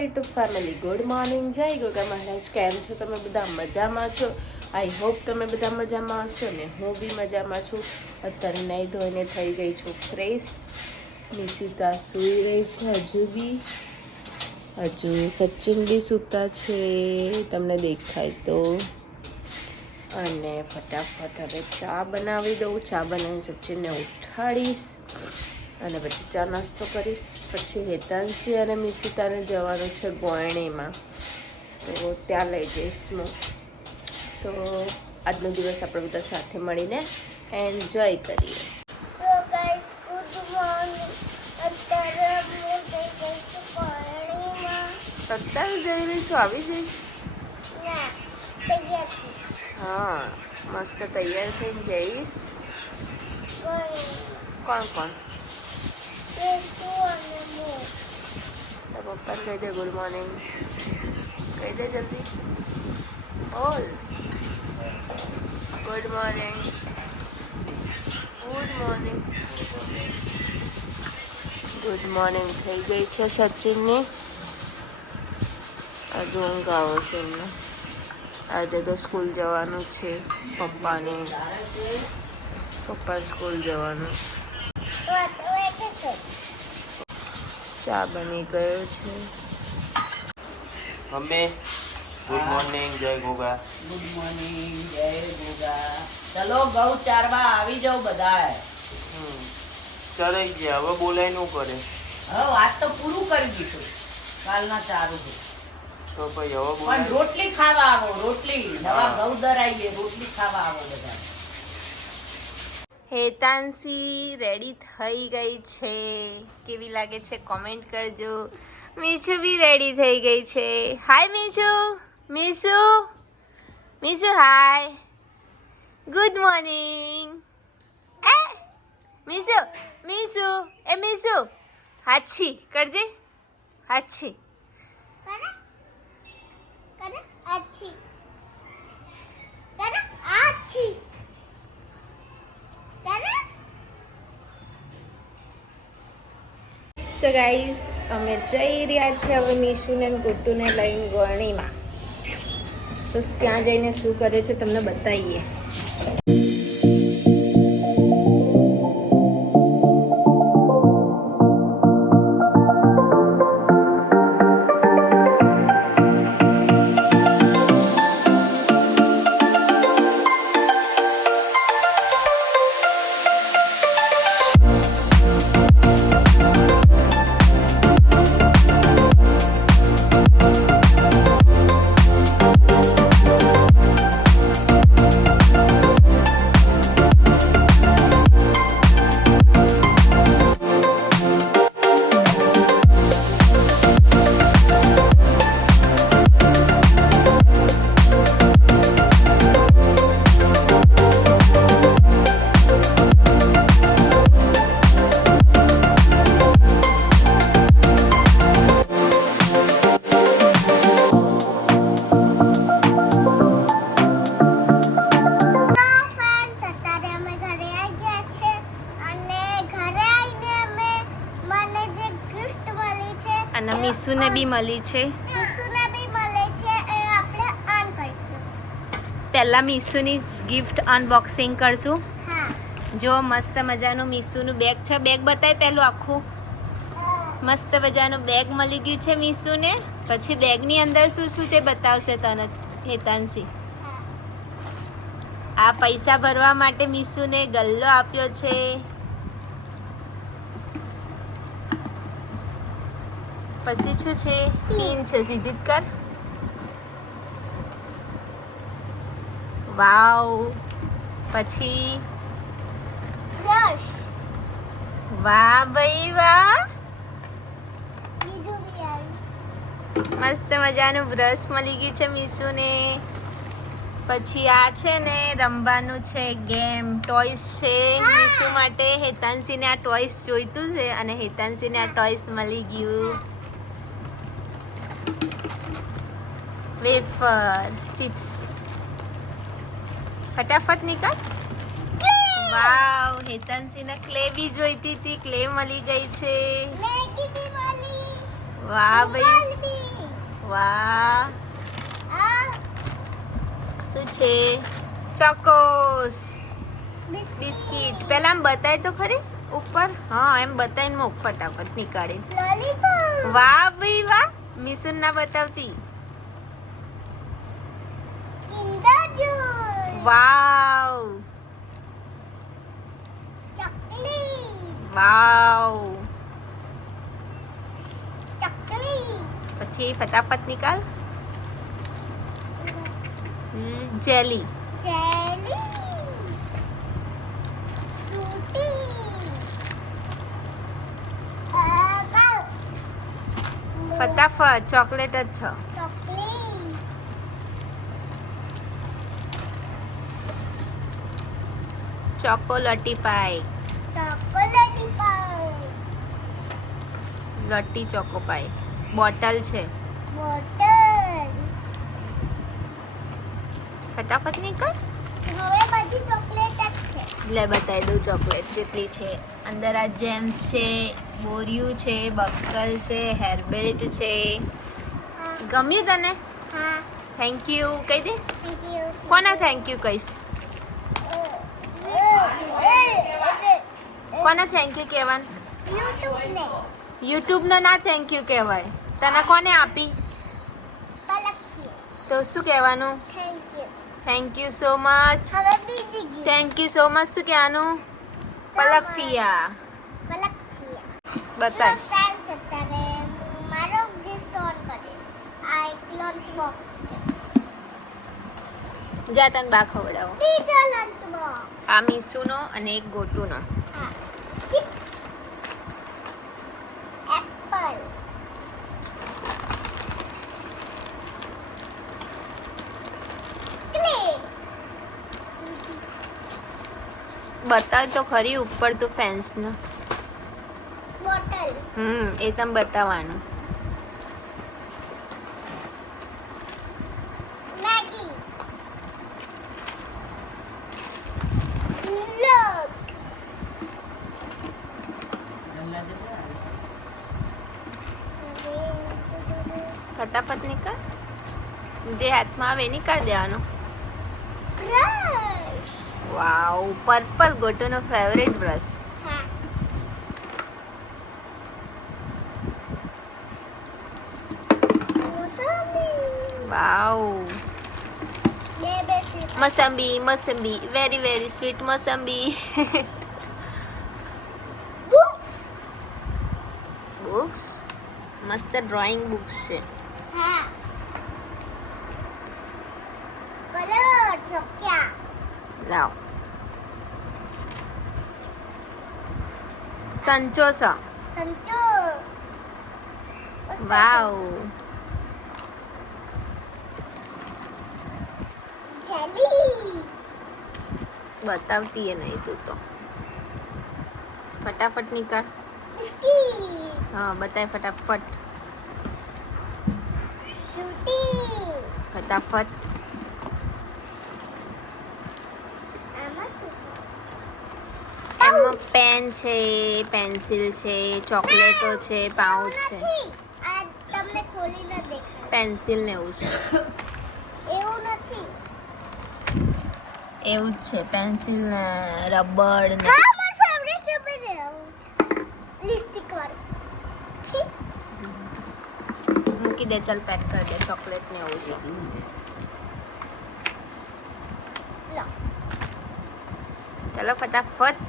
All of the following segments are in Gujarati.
YouTube family, good morning. જય ગોગા મહારાજ. કેમ છો તમે બધા? મજામાં છો? આઈ હોપ તમે બધા મજામાં હશો ને. હું બી મજામાં છું. અત્યારે નહીં ધોઈને થઈ ગઈ છું ફ્રેશ. નિશિતા સૂઈ રહી છે હજુ સચિન બી સૂતા છે, તમને દેખાય તો. અને ફટાફટ હવે ચા બનાવી દઉં. ચા બનાવીને સચિનને ઉઠાડીશ અને પછી ચા નાસ્તો કરીશ. પછી હેતાંશી અને મિશિતાને જવાનું છે ગોયણીમાં, તો ત્યાં લઈ જઈશ હું. તો આજનો દિવસ આપણે બધા સાથે મળીને એન્જોય કરીએ. અત્યારે જઈ રહીશું, આવી જઈશ. હા, મસ્ત તૈયાર થઈને જઈશ. કોણ કોણ? તો પપ્પાને કહી દે ગુડ મોર્નિંગ. કહી દે જલ્દી. બોલ good morning. Good morning. Good morning થઈ ગઈ છે સચિનની. હજુ ઊંઘ આવે છે એમને. આજે તો સ્કૂલ જવાનું છે પપ્પાને સ્કૂલ જવાનું. ચા બની ગયો છે. Mummy good morning. જય ગોગા. ગુડ મોર્નિંગ, જય ગોગા. ચલો ગૌ ચારવા આવી જાવ બધા. ચરાઈ ગયા, હવે બોલાય નું કરે. હવે વાત તો પૂરું કરી દીધું કાલના ચારું. તો ભાઈ હવે પણ બોલાય. રોટલી ખાવા આવો. રોટલી નવા ગૌ દરાઈએ રોટલી ખાવા આવો બધા. હેતાંશી રેડી થઈ ગઈ છે. કેવી લાગે છે કોમેન્ટ કરજો. મીશુ બી રેડી થઈ ગઈ છે. Hi Mishu. Mishu hi. Good morning. Mishu હાછી કરજે. હાછી સો ગાઈસ, અમે જઈ રહ્યા છીએ હવે મીશુને અને ગુટ્ટુને લઈને ગોરણીમાં. તો ત્યાં જઈને શું કરે છે તમને બતાવીએ. અને મીશુને બી મળી છે. પહેલા મીશુની ગિફ્ટ અનબોક્સિંગ કરશું. જો મસ્ત મજાનું મીશુનું બેગ છે. બેગ બતાય પહેલું આખું. મસ્ત મજાનું બેગ મળી ગયું છે મીશુને. પછી બેગની અંદર શું શું છે બતાવશે તને હેતાંશી. આ પૈસા ભરવા માટે મીશુને ગલ્લો આપ્યો છે. પછી શું છે? પિન છે. સીધી જ કર. વાવ. પછી વાહ ભાઈ વાહ. મસ્ત મજાનું બ્રશ મળી ગયું છે મીશુને. પછી આ છે ને રમવાનું છે ગેમ, ટોયસ છે મીશુ માટે. હેતાંશીને આ ટોયસ જોઈતું છે અને હેતાંશીને આ ટોયસ મળી ગયું. Wafer, chips. ફટાફટ નીકળ. વાવ. હેતાંશીને ક્લે બી જોઈતી હતી. ક્લે મળી ગઈ છે. વાહ ભાઈ. વાહ શું છે ચોકોસ બિસ્કિટ પહેલા આમ બતાય તો ખરી ઉપર હા એમ બતાવીને મૂક ફટાફટ નીકાળી વાહ ભાઈ વાહ મિસુન ના બતાવતી વાવ વાવ પછી ફટાફટ નિકાલ જેલી ફટાફટ ચોકલેટ જ છે ચોકોલેટી પાઈ લટ્ટી ચોકો પાઈ બોટલ છે ફટાફટ નીકળ લે બતાવી દઉં ચોકલેટ જેટલી છે અંદર આ જેમ્સ છે બોરિયું છે બક્કલ છે હેરબેલ્ટ છે ગમ્યું તને થેન્ક યુ કહી દે કોના થેન્ક યુ કહીશ કોને થેન્ક યુ કહેવાનું યુટ્યુબને ના થેન્ક યુ કહેવાય તને કોને આપી તો શું કહેવાનું thank you so much thank you so much શું કહેવાનું પલકફિયા બતા જા તને બા ખવડાવો આ મીસુનો અને એક ગોટુનો બતાવ તો ખરી ઉપર તો ફેન્સનો એ તમે બતાવવાનું ફટાફટ નીકળ જે હાથમાં આવે નીકાળ દેવાનું વાવ પર્પલ ગોટુનો ફેવરેટ બ્રશ વાવ મોસંબી વેરી વેરી સ્વીટ મોસંબી બુક્સ મસ્ત ડ્રોઈંગ બુક્સ છે લાવ સંચો વાવ બતાવતી એ નહીં તું તો ફટાફટ નીકળ હા બતાય ફટાફટ ફટાફટ એમાં પેન છે પેન્સિલ છે ચોકલેટો છે પાઉચ છે પેન્સિલ ને એવું છે એવું જ છે પેન્સિલ ને રબર ને મૂકી દે ચાલ પેક કરી દે ચોકલેટ ને એવું છે ચલો ફટાફટ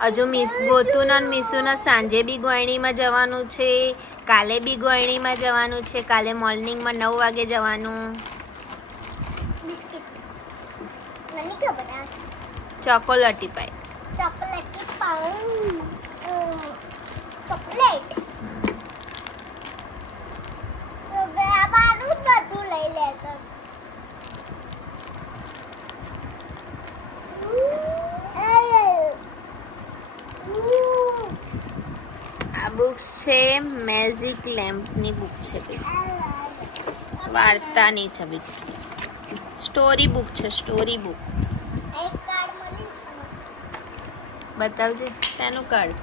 હજુ ગોતુના મીસુના સાંજે બી ગોયણીમાં જવાનું છે કાલે બી ગોયણીમાં જવાનું છે કાલે મોર્નિંગમાં 9 વાગે જવાનું ચોકોલેટી પાઈ આ બુક્સ છે મેજિક લેમ્પની બુક છે વાર્તાની છે બી સ્ટોરી બુક છે સ્ટોરી બુક બતાવજે શેનું કાર્ડ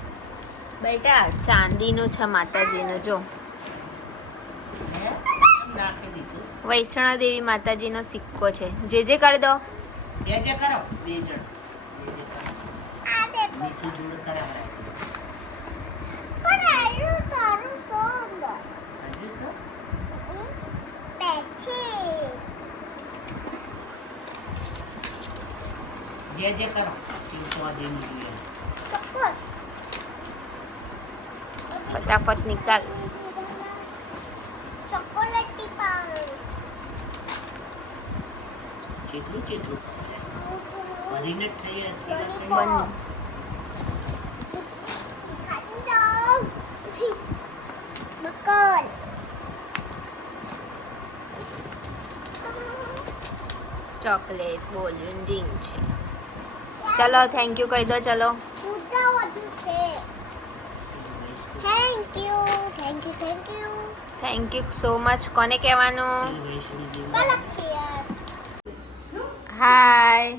બેટા ચાંદીનું છે માતાજીનું જો દીધું. વૈષ્ણવ દેવી માતાજીનો સિક્કો છે. જે કરી દો. જે કરો બે જણ જે કરો. બીસુ જોડે કરાવરાય. હજુ શું? જે કરો 300 દેવી જોઈએ. ફટાફટ નિકાલ. જેટલું ભરીને જ થઈ બંધ. ચોકલેટ બોલૂન રિંગ છે. ચલો થેન્ક યુ કહી દો. ચલો થેન્ક યુ સો મચ. કોને કહેવાનું? હાય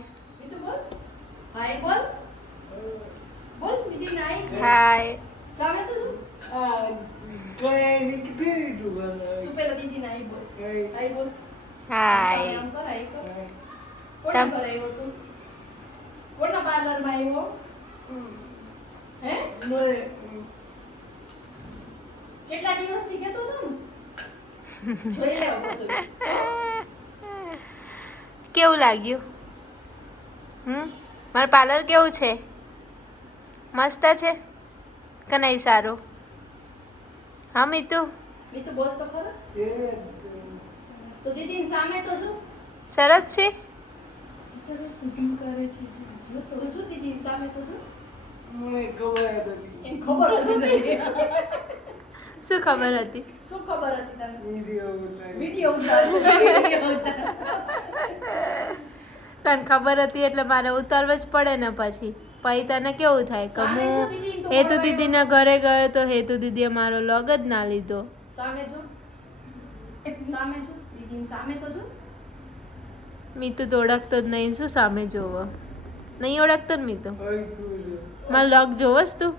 હાય. હાય. કેટલા દિવસથી કહેતો હતો ને જોઈ લેવો બધું. કેવું લાગ્યું? મારું પાર્લર કેવું છે? મસ્ત છે કે નહીં? સારું. હા મીતુ મીતુ બોલ તો ખરો. તો દીદીની સામે તો શું સરસ છે. શૂટિંગ કરે છે. તું શું દીદીની સામે તો શું એમ ખબર જ નથી. શું ખબર હતી? શું ખબર હતી તને? વિડીયો ઉતાર. તને ખબર હતી એટલે મારે ઉતારવું જ પડે ને. પછી તને કેવું થાય કે હું હેતુ દીદીના ઘરે ગયો તો હેતુ દીદીએ મારો લોગ જ ના લીધો. સામે જો દીદીની સામે તો જો. મીતુ તો ઓળખતો જ નહીં. શું સામે જોવો? નહીં ઓળખતો ને મીતુ? મારો લોગ જોવસ તું?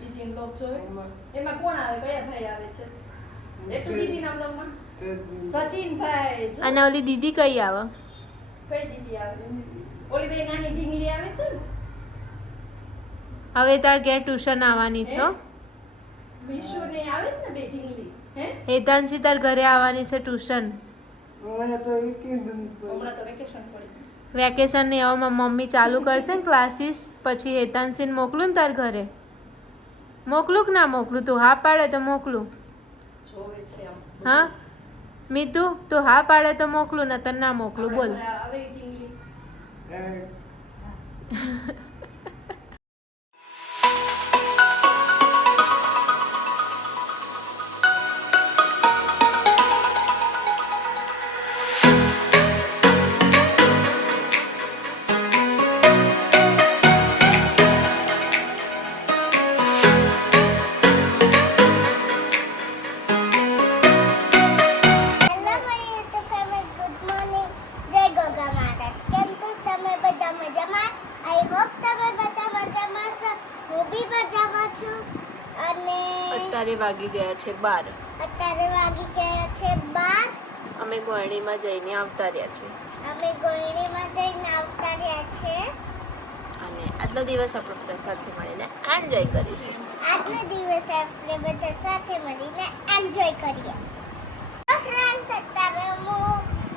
દીદીનો લોક જોવે. એમાં કોણ આવે? કયા ભાઈ આવે છે? એ તો દીદીના બ્લોગમાં સચિનભાઈ જો. અને ઓલી દીદી કઈ આવે? કઈ દીદી આવે? ઓલી બે નાની ઢીંગલી આવે છે ને. હવે તાર ઘેર ટ્યુશન આવવાની છે. વિશુ ને આવે ને બે ઢીંગલી. હેતાંશી તાર ઘરે આવવાની છે ટ્યુશન. હમણાં તો વેકેશન પડી. વેકેશન ને હવે મમ્મી ચાલુ કરશે ને ક્લાસીસ. પછી હેતાંશીને મોકલું ને તાર ઘરે. મોકલું કે ના મોકલું? તું હા પાડે તો મોકલું. જોવે છે આમ. હા મીતુ તું હા પાડે તો મોકલું, ને તને ના મોકલું. બોલ. આવે ઢીંગલી. અત્યારે વાગી ગયા છે 12. અમે ગોયણીમાં જઈને આવતા રહ્યા છે. અને આજનો દિવસ આપણે બધા સાથે મળીને એન્જોય કરીશું.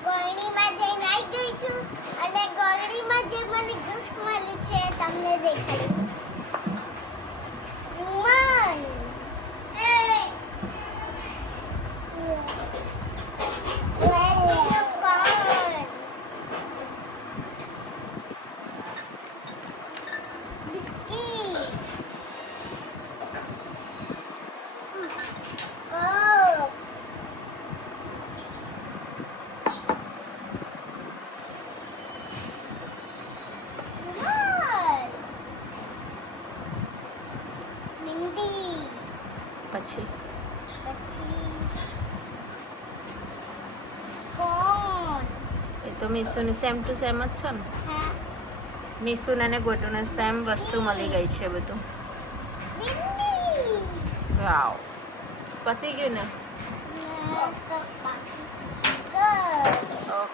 ગોળણીમાં જઈને આવી ગઈ છું અને ગોળણીમાં જે મને ગિફ્ટ મળી છે તમને દેખાડીશ. રૂમાલ. પછી એ તો મીસુનું સેમ ટુ સેમ જ છે ને. મીસુને અને ગોટુને સેમ વસ્તુ મળી ગઈ છે બધું. વાવ પતી ગયું ને.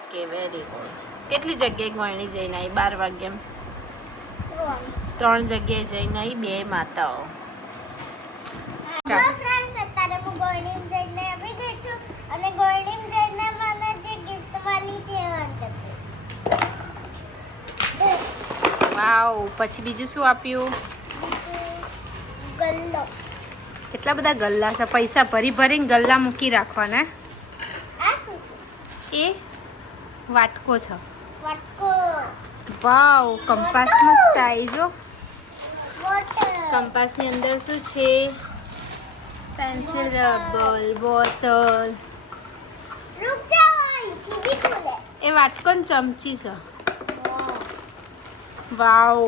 Okay very good. કેટલી જગ્યાએ ગોયણી જઈને આવી? 12 વાગ્યા 3 જગ્યાએ જઈને આવી, 2 માતાઓ. જો ફ્રેન્ડ્સ અત્યારે હું ગોળણીમ જઈને આવી ગઈ છું અને ગોળણીમ જઈને મને જે ગિફ્ટ મળી છે એ અંકલ વાવ. પછી બીજું શું આપ્યું? ગલ્લો. કેટલા બધા ગલ્લા છે. પૈસા ભરી ભરીને ગલ્લા મૂકી રાખવાના. આ શું છે? એ વાટકો છે. વાટકો. વાવ. કંપાસ મસ્ત આવી જો. બોટલ. કંપાસની અંદર શું છે? Pencil, rubber, bottle. રૂક જાઓ ટીવી ખોલે. એ વાટકો ને ચમચી છે. વાવ.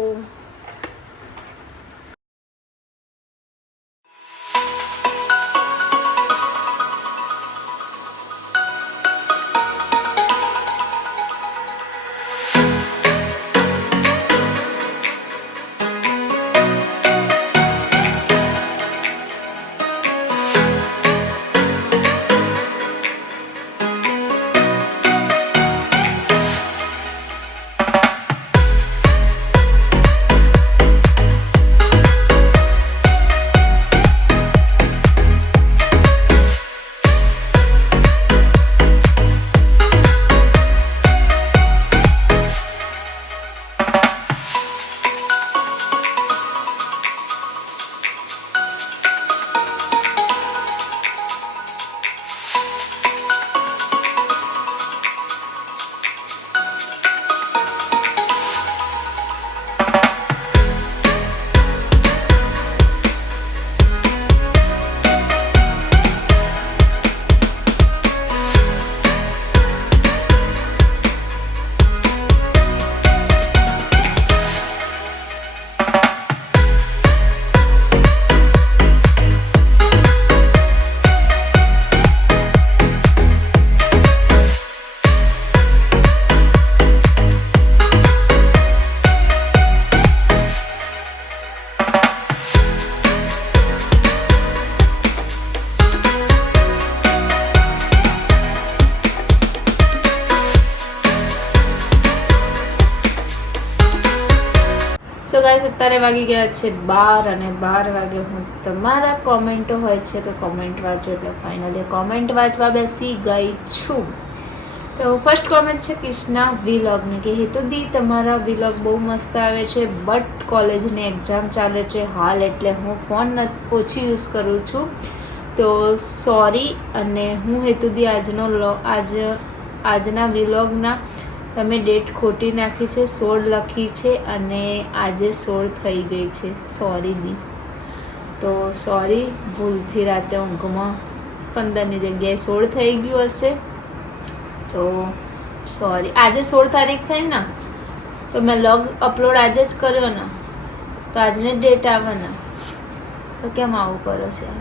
સો ગાઈસ અત્યારે વાગી ગયા છે 12 અને 12 વાગે હું તમારા કોમેન્ટો હોય છે તો કોમેન્ટ વાંચો એટલે ફાઇનલી કોમેન્ટ વાંચવા બેસી ગઈ છું. તો ફર્સ્ટ કોમેન્ટ છે કૃષ્ણા વિલોગની કે હેતુદી તમારા વિલોગ બહુ મસ્ત આવે છે બટ કોલેજની એક્ઝામ ચાલે છે હાલ એટલે હું ફોન ઓછી યુઝ કરું છું તો સોરી. અને હું હેતુદી આજના વિલોગના તમે ડેટ ખોટી નાખી છે 16 લખી છે અને આજે 16 થઈ ગઈ છે. સોરી દી. તો સોરી, ભૂલથી રાતે ઊંઘમાં 15ની જગ્યાએ 16 થઈ ગયું હશે તો સોરી. આજે 16 તારીખ થઈ ને તો મેં લોગ અપલોડ આજે જ કર્યો ને તો આજની ડેટ આવે ને તો કેમ આવું કરો છો?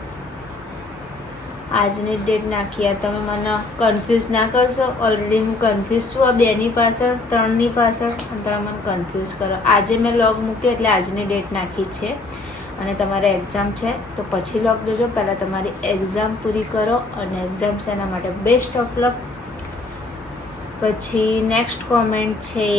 આજની ડેટ નાખી. તમે મને કન્ફ્યુઝ ના કરશો. ઓલરેડી હું કન્ફ્યુઝ છું આ 2ની પાછળ 3ની પાછળ અને તમે મને કન્ફ્યુઝ કરો. આજે મેં લોગ મૂક્યો એટલે આજની ડેટ નાખી છે અને તમારે એક્ઝામ છે તો પછી લોગ જોજો. પહેલાં તમારી એક્ઝામ પૂરી કરો અને એક્ઝામ છે એના માટે બેસ્ટ ઓફ લક. પછી નેક્સ્ટ કોમેન્ટ છે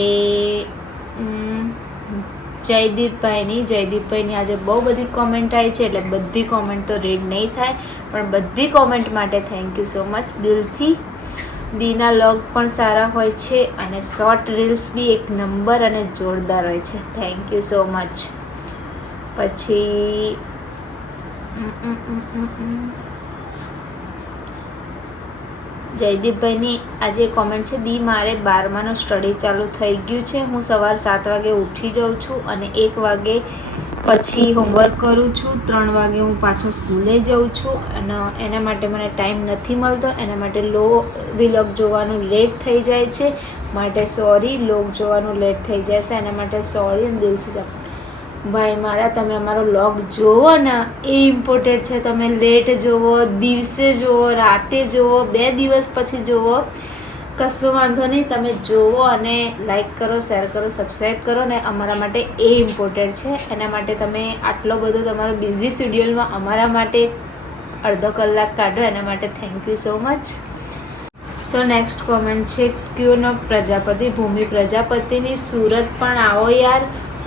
જયદીપભાઈની આજે બહુ બધી કોમેન્ટ આવી છે એટલે બધી કોમેન્ટ તો રીડ નહીં થાય પણ બધી કોમેન્ટ માટે થેન્ક યુ સો મચ દિલથી. દીના લોગ પણ સારા હોય છે અને શોર્ટ રીલ્સ બી એક નંબર અને જોરદાર હોય છે. Thank you so much. પછી જયદીપભાઈની આજે કોમેન્ટ છે દી મારે 12માનું સ્ટડી ચાલુ થઈ ગયું છે. હું સવાર 7 વાગે ઉઠી જાઉં છું અને 1 વાગે પછી હોમવર્ક કરું છું. 3 વાગે હું પાછો સ્કૂલે જાઉં છું અને એના માટે મને ટાઈમ નથી મળતો. એના માટે વિલોગ જોવાનું લેટ થઈ જાય છે માટે સોરી. લોગ જોવાનું લેટ થઈ જાય છે એના માટે સોરી અને દિલથી ભાઈ મારા તમે અમારો વ્લોગ જોવો ને એ ઇમ્પોર્ટન્ટ છે. તમે લેટ જોવો, દિવસે જોવો, રાતે જોવો, 2 દિવસ પછી જોવો, કશો વાંધો નહીં. તમે જોવો અને લાઈક કરો, શેર કરો, સબસ્ક્રાઈબ કરો ને અમારા માટે એ ઇમ્પોર્ટન્ટ છે. એના માટે તમે આટલો બધો તમારો બિઝી શેડ્યુલમાં અમારા માટે અડધો કલાક કાઢો એના માટે thank you so much. So next comment છે ક્યુન ઓફ પ્રજાપતિ, ભૂમિ પ્રજાપતિની સુરત પણ આવો યાર,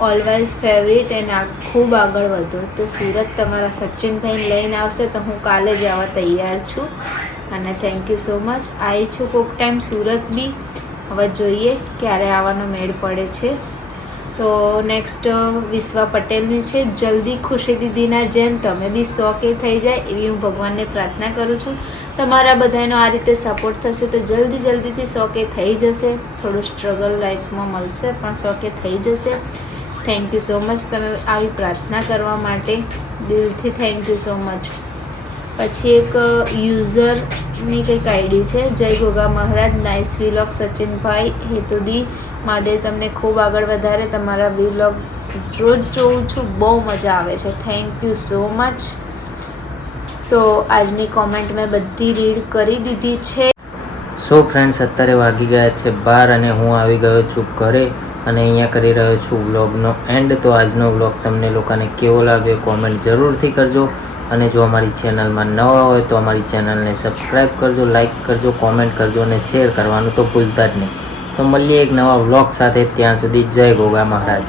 ઓલવેઝ ફેવરિટ એન્ડ ખૂબ આગળ વધો. તો સુરત તમારા સચિનભાઈ લઈને આવશે તો હું કાલે જ આવવા તૈયાર છું. અને થેન્ક યુ સો મચ. આવી છું કોઈક ટાઈમ સુરત બી, હવે જોઈએ ક્યારે આવવાનો મેળ પડે છે. તો નેક્સ્ટ વિશ્વા પટેલની છે, જલ્દી ખુશી દીદીના જેમ તમે બી 100K થઈ જાય એવી હું ભગવાનને પ્રાર્થના કરું છું. તમારા બધાનો આ રીતે સપોર્ટ થશે તો જલ્દીથી 100K થઈ જશે. થોડું સ્ટ્રગલ લાઈફમાં મળશે પણ 100K થઈ જશે. થેન્ક યુ સો મચ તમે આવી પ્રાર્થના કરવા માટે, દિલથી થેન્ક યુ સો મચ. પછી એક યુઝરની કંઈક આઈડી છે, જય ગોગા મહારાજ, નાઇસ વિલોગ સચિનભાઈ, હેતુદી મહાદેવ તમને ખૂબ આગળ વધારે. તમારા વિલોગ રોજ જોઉં છું, બહુ મજા આવે છે. Thank you so much. તો આજની કોમેન્ટ મેં બધી રીડ કરી દીધી છે. સો ફ્રેન્ડ્સ, અત્યારે વાગી ગયા છે 12 અને હું આવી ગયો છું ઘરે અને અહીંયા કરી રહ્યો છું વ્લોગનો એન્ડ. તો આજનો વ્લોગ તમને લોકોને કેવો લાગ્યો કોમેન્ટ જરૂરથી કરજો. અને જો અમારી ચેનલમાં નવા હોય તો અમારી ચેનલને સબસ્ક્રાઈબ કરજો, લાઈક કરજો, કોમેન્ટ કરજો અને શેર કરવાનું તો ભૂલતા જ નહીં. તો મળીએ એક નવા વ્લોગ સાથે. ત્યાં સુધી જય ગોગા મહારાજ.